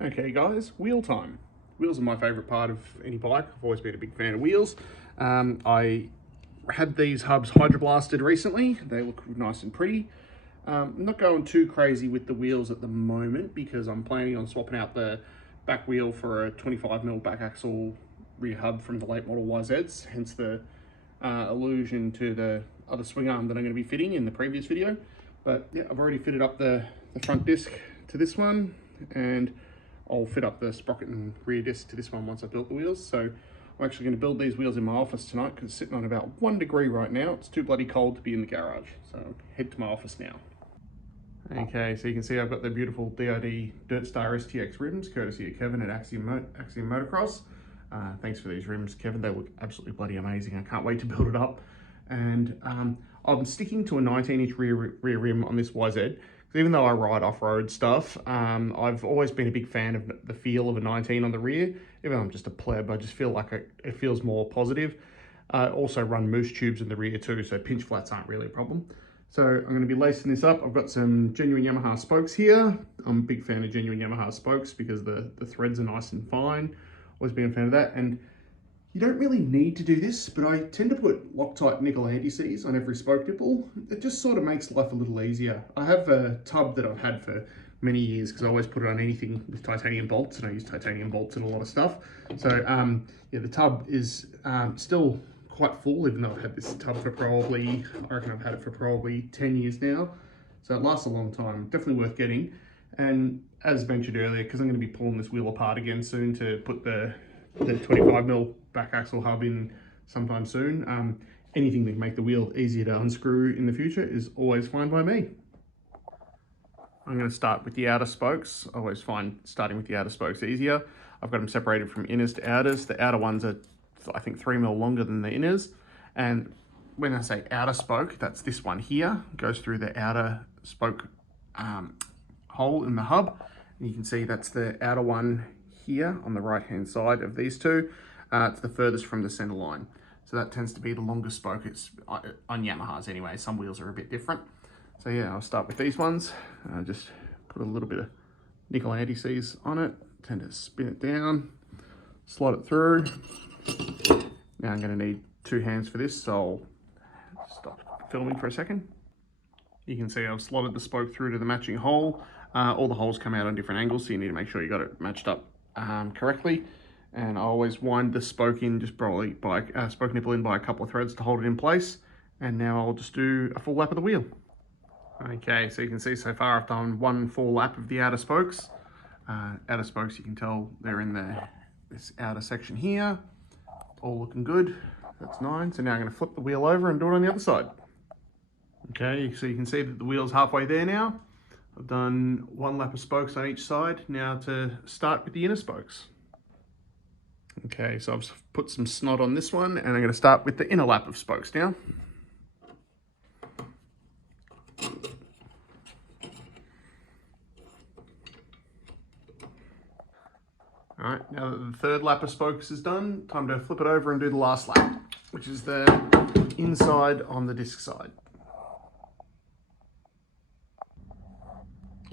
Okay guys, wheel time. Wheels are my favourite part of any bike. I've always been a big fan of wheels. I had these hubs hydroblasted recently. They look nice and pretty. I'm not going too crazy with the wheels at the moment because I'm planning on swapping out the back wheel for a 25mm back axle rear hub from the late model YZs, hence the allusion to the other swing arm that I'm going to be fitting in the previous video. But yeah, I've already fitted up the front disc to this one, and I'll fit up the sprocket and rear disc to this one once I've built the wheels. So I'm actually going to build these wheels in my office tonight because it's sitting on about 1 degree right now. It's too bloody cold to be in the garage. So I'll head to my office now. Okay, so you can see I've got the beautiful DID Dirt Star STX rims, courtesy of Kevin at Axiom Motocross. Thanks for these rims, Kevin. They look absolutely bloody amazing. I can't wait to build it up. And I'm sticking to a 19-inch rear rim on this YZ. Even though I ride off-road stuff, I've always been a big fan of the feel of a 19 on the rear. Even though I'm just a pleb, I just feel like it feels more positive. I also run moose tubes in the rear too, so pinch flats aren't really a problem. So I'm going to be lacing this up. I've got some genuine Yamaha spokes here. I'm a big fan of genuine Yamaha spokes because the threads are nice and fine. Always been a fan of that. And you don't really need to do this, but I tend to put Loctite nickel anti-seize on every spoke nipple. It just sort of makes life a little easier. I have a tub that I've had for many years because I always put it on anything with titanium bolts, and I use titanium bolts in a lot of stuff. So yeah, the tub is still quite full, even though I've had this tub for probably, I reckon I've had it for probably 10 years now. So it lasts a long time, definitely worth getting. And as mentioned earlier, because I'm going to be pulling this wheel apart again soon to put the 25mm back axle hub in sometime soon, anything that can make the wheel easier to unscrew in the future is always fine by me. I'm going to start with the outer spokes. I always find starting with the outer spokes easier. I've got them separated from inners to outers. The outer ones are, I think, 3mm longer than the inners. And when I say outer spoke, that's this one here. It goes through the outer spoke hole in the hub. And you can see that's the outer one here on the right hand side of these two. It's the furthest from the center line. So that tends to be the longest spoke. It's on Yamahas anyway. Some wheels are a bit different. So yeah, I'll start with these ones. Just put a little bit of nickel anti-seize on it. Tend to spin it down, slide it through. Now I'm going to need 2 hands for this, so I'll stop filming for a second. You can see I've slotted the spoke through to the matching hole. All the holes come out on different angles, so you need to make sure you got it matched up correctly. And I always wind the spoke in, just probably by spoke nipple in by a couple of threads to hold it in place. And now I'll just do a full lap of the wheel. Okay, so you can see so far I've done 1 full lap of the outer spokes. Outer spokes, you can tell they're in this outer section here. All looking good. That's 9. So now I'm going to flip the wheel over and do it on the other side. Okay, so you can see that the wheel's halfway there now. I've done 1 lap of spokes on each side. Now to start with the inner spokes. Okay, so I've put some snot on this one, and I'm going to start with the inner lap of spokes now. All right, now that the 3rd lap of spokes is done, time to flip it over and do the last lap, which is the inside on the disc side.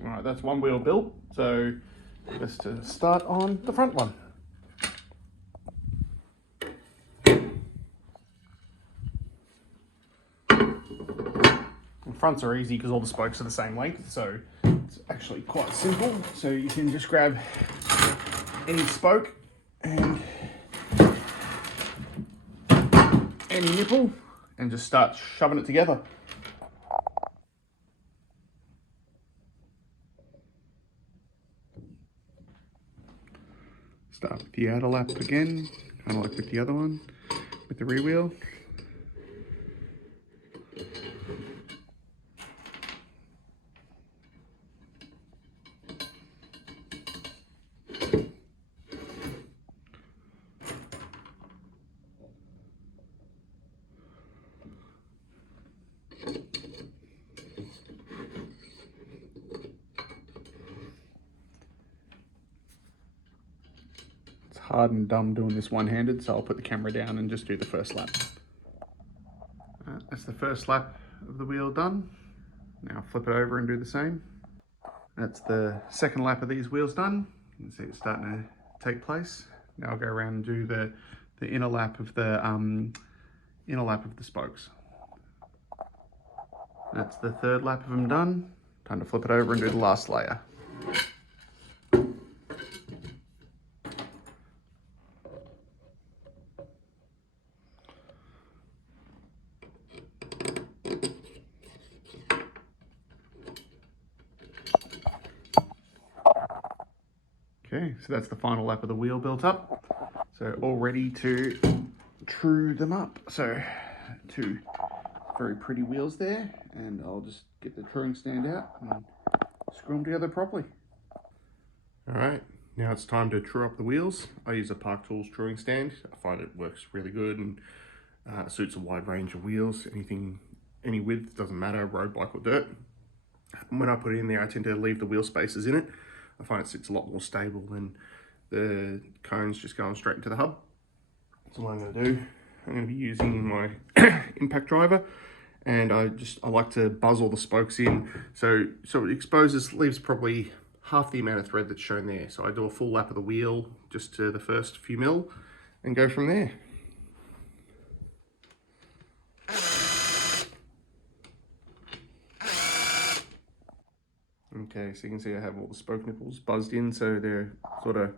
All right, that's 1 wheel built, so let's start on the front one. Fronts are easy because all the spokes are the same length, so it's actually quite simple. So you can just grab any spoke and any nipple and just start shoving it together. Start with the outer lap again, kind of like with the other one, with the rear wheel. Hard and dumb doing this one-handed, so I'll put the camera down and just do the first lap. That's the first lap of the wheel done. Now flip it over and do the same. That's the second lap of these wheels done. You can see it's starting to take place. Now I'll go around and do the inner lap of the spokes. That's the third lap of them done. Time to flip it over and do the last layer. Okay, so that's the final lap of the wheel built up. So all ready to true them up. So 2 very pretty wheels there, and I'll just get the truing stand out and screw them together properly. All right, now it's time to true up the wheels. I use a Park Tools truing stand. I find it works really good and suits a wide range of wheels. Any width, doesn't matter, road, bike or dirt. And when I put it in there, I tend to leave the wheel spacers in it. I find it sits a lot more stable than the cones just going straight into the hub. So what I'm going to do, I'm going to be using my impact driver, and I like to buzz all the spokes in. So it exposes, leaves probably half the amount of thread that's shown there. So I do a full lap of the wheel just to the first few mil and go from there. Okay, so you can see I have all the spoke nipples buzzed in, so they're sort of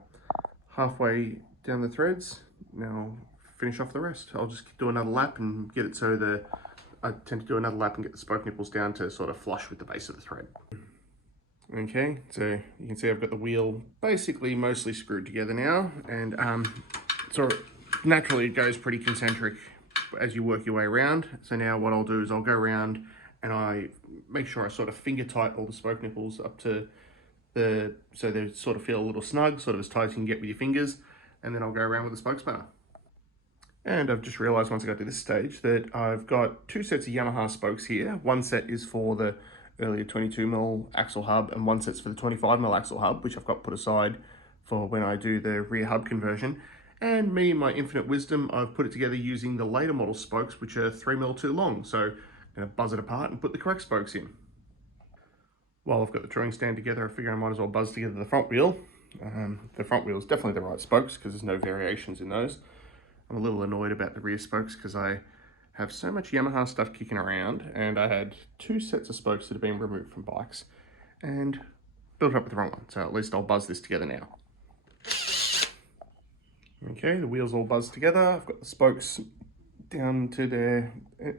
halfway down the threads. Now finish off the rest. I'll just do another lap and get it so I tend to do another lap and get the spoke nipples down to sort of flush with the base of the thread. Okay, so you can see I've got the wheel basically mostly screwed together now, and so naturally it goes pretty concentric as you work your way around. So now what I'll do is I'll go around and I make sure I sort of finger tight all the spoke nipples up to so they sort of feel a little snug, sort of as tight as you can get with your fingers, and then I'll go around with the spoke spanner. And I've just realized once I got to this stage that I've got 2 sets of Yamaha spokes here. One set is for the earlier 22mm axle hub, and one set's for the 25mm axle hub, which I've got put aside for when I do the rear hub conversion. And me, in my infinite wisdom, I've put it together using the later model spokes, which are 3mm too long. So I'm going to buzz it apart and put the correct spokes in. While I've got the truing stand together, I figure I might as well buzz together the front wheel. The front wheel is definitely the right spokes because there's no variations in those. I'm a little annoyed about the rear spokes because I have so much Yamaha stuff kicking around, and I had 2 sets of spokes that have been removed from bikes and built up with the wrong one. So at least I'll buzz this together now. Okay, the wheels all buzzed together. I've got the spokes down to their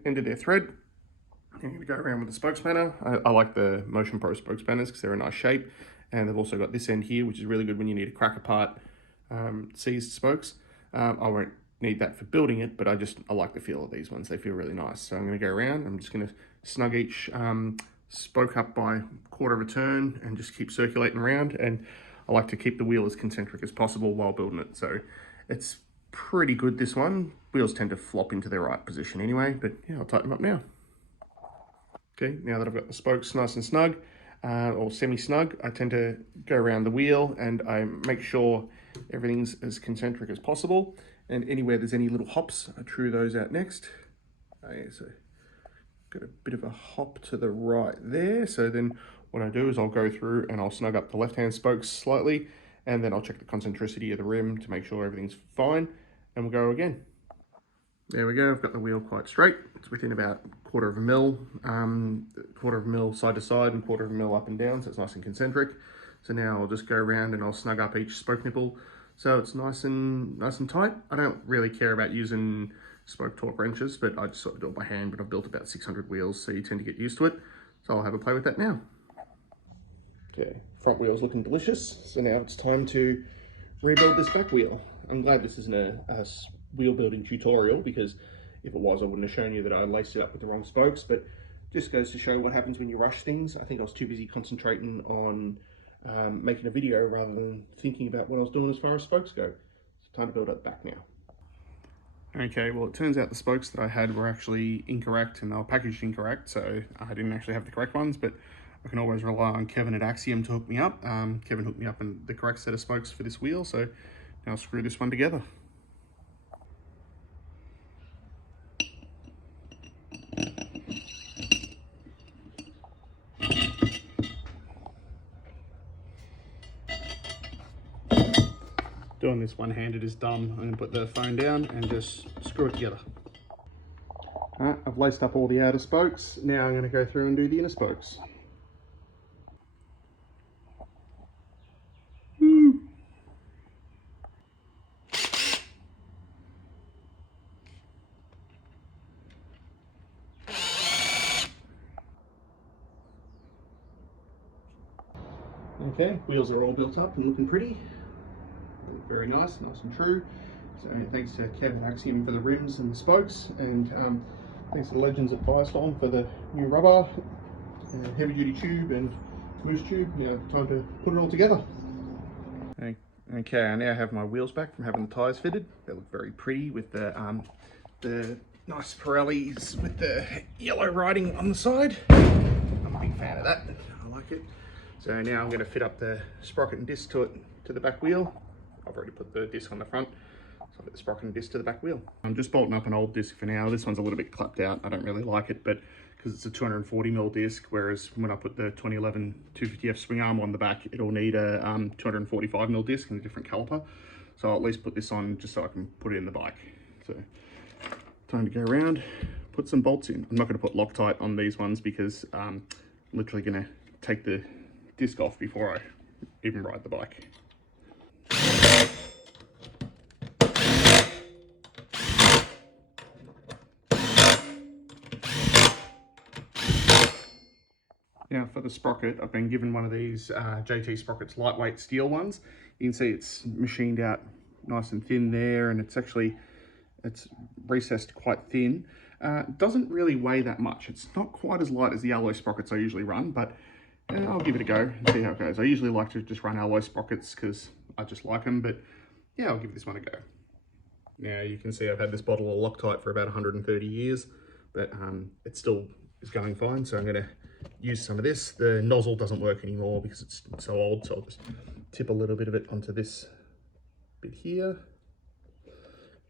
end of their thread. I'm going to go around with the spoke spanner. I like the Motion Pro spoke spanners because they're a nice shape, and they've also got this end here, which is really good when you need to crack apart seized spokes. I won't need that for building it, but I like the feel of these ones. They feel really nice. So I'm going to go around. I'm just going to snug each spoke up by 1/4 of a turn and just keep circulating around. And I like to keep the wheel as concentric as possible while building it. So it's pretty good, this one. Wheels tend to flop into their right position anyway, but yeah, I'll tighten them up now. Okay, now that I've got the spokes nice and snug, or semi-snug, I tend to go around the wheel and I make sure everything's as concentric as possible. And anywhere there's any little hops, I true those out next. So got a bit of a hop to the right there. So then what I do is I'll go through and I'll snug up the left-hand spokes slightly, and then I'll check the concentricity of the rim to make sure everything's fine, and we'll go again. There we go, I've got the wheel quite straight. It's within about 1/4 of a mil, 1/4 of a mil side to side and 1/4 of a mil up and down, so it's nice and concentric. So now I'll just go around and I'll snug up each spoke nipple so it's nice and tight. I don't really care about using spoke torque wrenches, but I just sort of do it by hand, but I've built about 600 wheels, so you tend to get used to it. So I'll have a play with that now. Okay, front wheel's looking delicious. So now it's time to rebuild this back wheel. I'm glad this isn't a wheel building tutorial, because if it was, I wouldn't have shown you that I laced it up with the wrong spokes, but just goes to show what happens when you rush things. I think I was too busy concentrating on making a video rather than thinking about what I was doing as far as spokes go. It's time to build it back now. Okay, well, it turns out the spokes that I had were actually incorrect and they were packaged incorrect, so I didn't actually have the correct ones, but I can always rely on Kevin at Axiom to hook me up. Kevin hooked me up in the correct set of spokes for this wheel, so now I'll screw this one together. Doing this one-handed is dumb. I'm going to put the phone down and just screw it together. I've laced up all the outer spokes. Now I'm going to go through and do the inner spokes. Woo. Okay, wheels are all built up and looking pretty. Look very nice and true. So thanks to Kevin Axiom for the rims and the spokes, and thanks to the Legends at Firestone for the new rubber, heavy duty tube and moose tube. Time to put it all together. Okay, I now have my wheels back from having the tyres fitted. They look very pretty with the nice Pirellis with the yellow writing on the side. I'm a big fan of that. I like it. So now I'm going to fit up the sprocket and disc to the back wheel. I've already put the disc on the front, so I'll put the sprocket and disc to the back wheel. I'm just bolting up an old disc for now. This one's a little bit clapped out. I don't really like it, but because it's a 240mm disc, whereas when I put the 2011 250F swing arm on the back, it'll need a 245mm disc and a different caliper. So I'll at least put this on just so I can put it in the bike. So time to go around, put some bolts in. I'm not going to put Loctite on these ones because I'm literally going to take the disc off before I even ride the bike. Now for the sprocket, I've been given one of these JT Sprockets lightweight steel ones. You can see it's machined out nice and thin there, and it's recessed quite thin. Doesn't really weigh that much. It's not quite as light as the alloy sprockets I usually run, but I'll give it a go and see how it goes. I usually like to just run alloy sprockets because I just like them, but yeah, I'll give this one a go. Now you can see I've had this bottle of Loctite for about 130 years, but it still is going fine, so I'm going to use some of this. The nozzle doesn't work anymore because it's so old, so I'll just tip a little bit of it onto this bit here.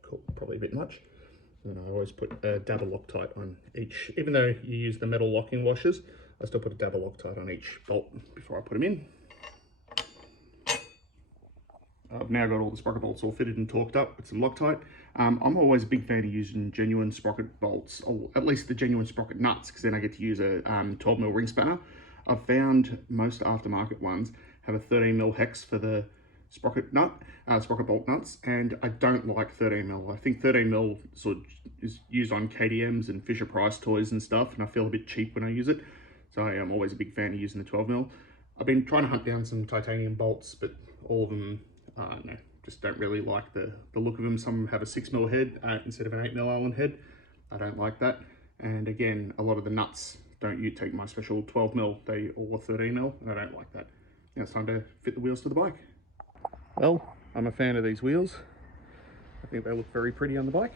Cool, probably a bit much. And I always put a dab of Loctite on each, even though you use the metal locking washers, I still put a dab of Loctite on each bolt before I put them in. I've now got all the sprocket bolts all fitted and torqued up with some Loctite. I'm always a big fan of using genuine sprocket bolts, or at least the genuine sprocket nuts, because then I get to use a 12mm ring spanner. I've found most aftermarket ones have a 13mm hex for the sprocket bolt nuts, and I don't like 13mm. I think 13mm sort of is used on KTMs and Fisher Price toys and stuff, and I feel a bit cheap when I use it. So I am always a big fan of using the 12mm. I've been trying to hunt down some titanium bolts, but all of them, no, just don't really like the look of them. Some have a 6mm head instead of an 8mm Allen head. I don't like that. And again, a lot of the nuts don't take my special 12mm. They all are 13mm, and I don't like that. Now it's time to fit the wheels to the bike. Well, I'm a fan of these wheels. I think they look very pretty on the bike.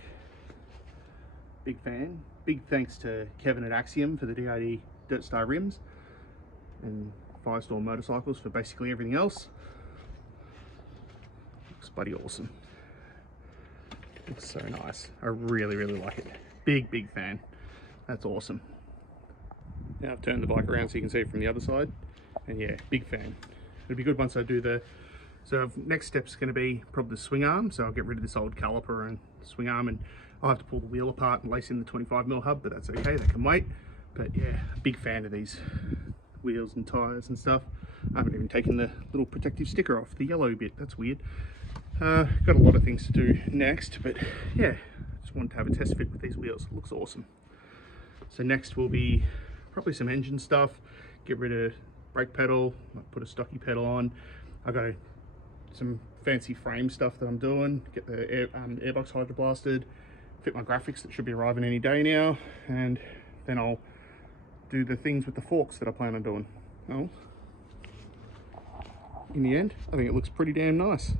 Big fan. Big thanks to Kevin at Axiom for the DID Dirt Star rims, and Firestone Motorcycles for basically everything else. Looks bloody awesome. Looks so nice. I really, really like it. Big fan. That's awesome. Now I've turned the bike around so you can see it from the other side. And yeah, big fan. It'll be good once I do so next step's going to be probably the swing arm. So I'll get rid of this old caliper and swing arm, and I'll have to pull the wheel apart and lace in the 25mm hub, but that's okay, that can wait. But yeah, big fan of these wheels and tyres and stuff. I haven't even taken the little protective sticker off, the yellow bit, that's weird. Got a lot of things to do next, but yeah, just wanted to have a test fit with these wheels. It looks awesome. So next will be probably some engine stuff, get rid of brake pedal, put a stocky pedal on. I got some fancy frame stuff that I'm doing, get the airbox hydroblasted, fit my graphics that should be arriving any day now, and then I'll do the things with the forks that I plan on doing. Well, in the end, I think it looks pretty damn nice.